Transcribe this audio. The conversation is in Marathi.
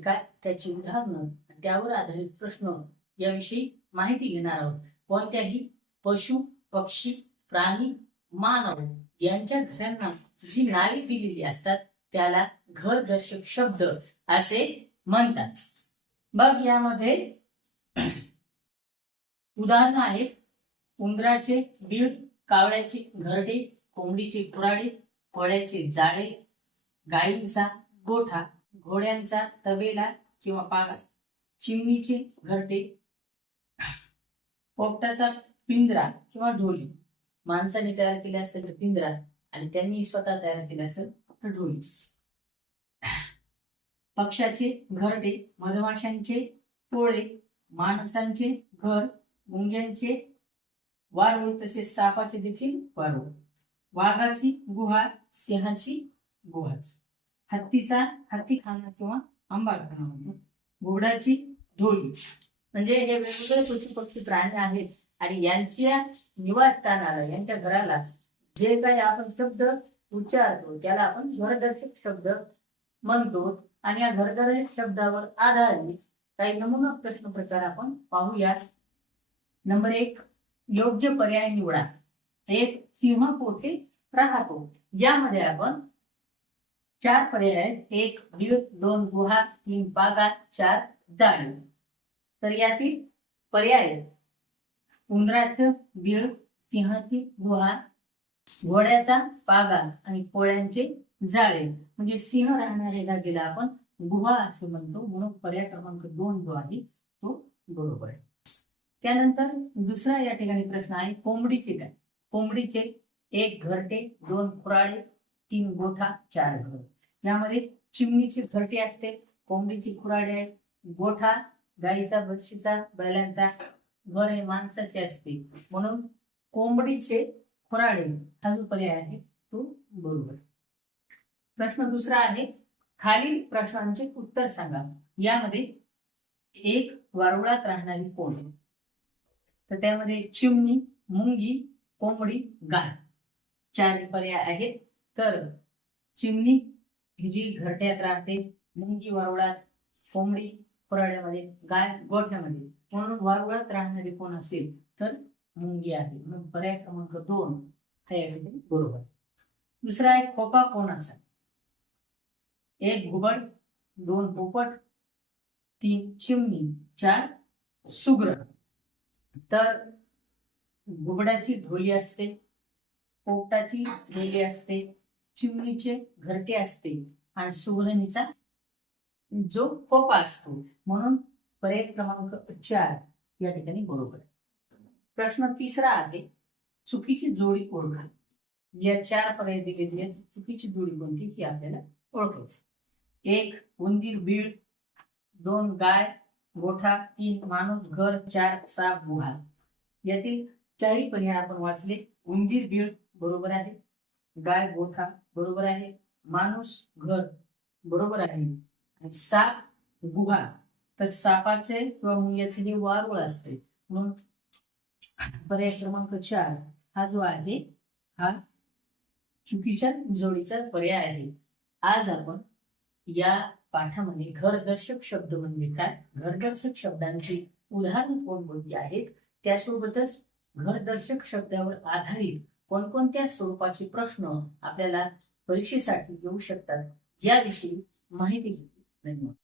काय त्याची उदाहरणं त्यावर आधारित प्रश्न याविषयी माहिती घेणार आहोत. कोणत्याही पशु पक्षी प्राणी मानव यांच्या घरांना जी नावे दिलेली असतात त्याला घरदर्शक शब्द असे म्हणतात. मग यामध्ये. उदाहरणं आहेत. उंदराचे बीड कावळ्याचे घरडे कोंबडीचे कुराडे कोळ्याचे जाळे गायींचा गोठा घोड्यांचा तबेला किंवा पागा चिमणीचे घरटे पोपटाचा पिंजरा किंवा ढोली. माणसाने तयार केले असेल तर पिंजरा आणि त्यांनी स्वतः तयार केले असेल तर ढोली. पक्षाचे घरटे मधमाशांचे पोळे माणसांचे घर मुंग्यांचे वारूळ तसेच सापाचे देखील वारूळ. वाघाची गुहा सिंहाची गुहाच. हत्तीचा हत्ती खाणं किंवा आंबा खाणं घोडाची ढोली. म्हणजे हे वेगवेगळे पशु पक्षी प्राणी आहेत आणि यांच्या निवासस्थानाला यांच्या घराला जे काही आपण शब्द उच्चारतो त्याला आपण घरदर्शक शब्द म्हणतो आणि या घरदर्शक शब्दावर आधारित काही नमुना प्रश्न प्रकार आपण पाहूया नंबर एक योग्य पर्याय निवडा. एक सिंह कोठे राहतो. यामध्ये आपण चार पर्याय आहेत. एक दीड दोन गुहा तीन बागा चार जाळी तर यातील पर्याय आहेत. उंदराचं बीळ सिंहाची गुहा घोड्याचा पागा आणि पोळ्यांचे जाळे. म्हणजे सिंह राहणाऱ्या जागेला आपण गुहा असे म्हणतो. म्हणून पर्याय क्रमांक दोन जो आहे तो बरोबर आहे. त्यानंतर दुसरा या ठिकाणी प्रश्न आहे. कोंबडीचे काय? कोंबडीचे एक घरटे दोन खुराळे तीन गोठा चार घर. यामध्ये चिमणीची घरटी असते कोंबडीची खुराडे आहे गोठा गाईचा बक्षीचा बैलांचा घर हे माणसाचे असते. म्हणून कोंबडीचे खुराडे हा जो पर्याय आहे तो बरोबर. प्रश्न दुसरा आहे खालील प्रश्नांचे उत्तर सांगा. यामध्ये एक वारुळात राहणारी कोण? तर त्यामध्ये चिमणी मुंगी कोंबडी गाय. चार पर्याय आहेत. तर चिमणी ही जी घरट्यात राहते मुंगी वारुळात कोंबडी खुराड्यामध्ये गाय गोठ्यामध्ये म्हणून वारुळात राहणारी कोण असेल तर मुंगी आहे. म्हणून पर्याय क्रमांक दोन हा या बरोबर. दुसरा आहे खोपा कोणाचा? एक घुबड दोन पोपट तीन चिमणी चार सुग्र. तर घुबडाची ढोली असते पोपटाची ढोली असते चिमणीचे घरटे असते आणि सुवर्णीचा जो खोपा असतो. म्हणून पर्याय क्रमांक चार या ठिकाणी बरोबर आहे. प्रश्न तिसरा आहे चुकीची जोडी ओळखा. या चार पर्याय दिलेली आहेत. चुकीची जोडी कोणती? ही आपल्याला ओळखायची एक उंदीर बीड. दोन गाय. गोठा. तीन माणूस घर. चार साप गुहा. यातील चारही पर्याय आपण वाचले. उंदीर बीड बरोबर आहे. गाय गोठा बरोबर आहे. माणूस घर बरोबर आहे. आणि साप गुहा. तर सापाचे किंवा मुंग्याचे जे वारुळ असते. म्हणून पर्याय क्रमांक चार हा जो आहे हा चुकीच्या जोडीचा पर्याय आहे. आज आपण या पाठामध्ये घरदर्शक शब्द म्हणजे काय? घरदर्शक शब्दांची उदाहरण कोणकोणती आहेत? त्यासोबतच घरदर्शक शब्दावर आधारित कोणकोणत्या स्वरूपाचे प्रश्न आपल्याला परीक्षेसाठी येऊ शकतात याविषयी माहिती घेतली. धन्यवाद.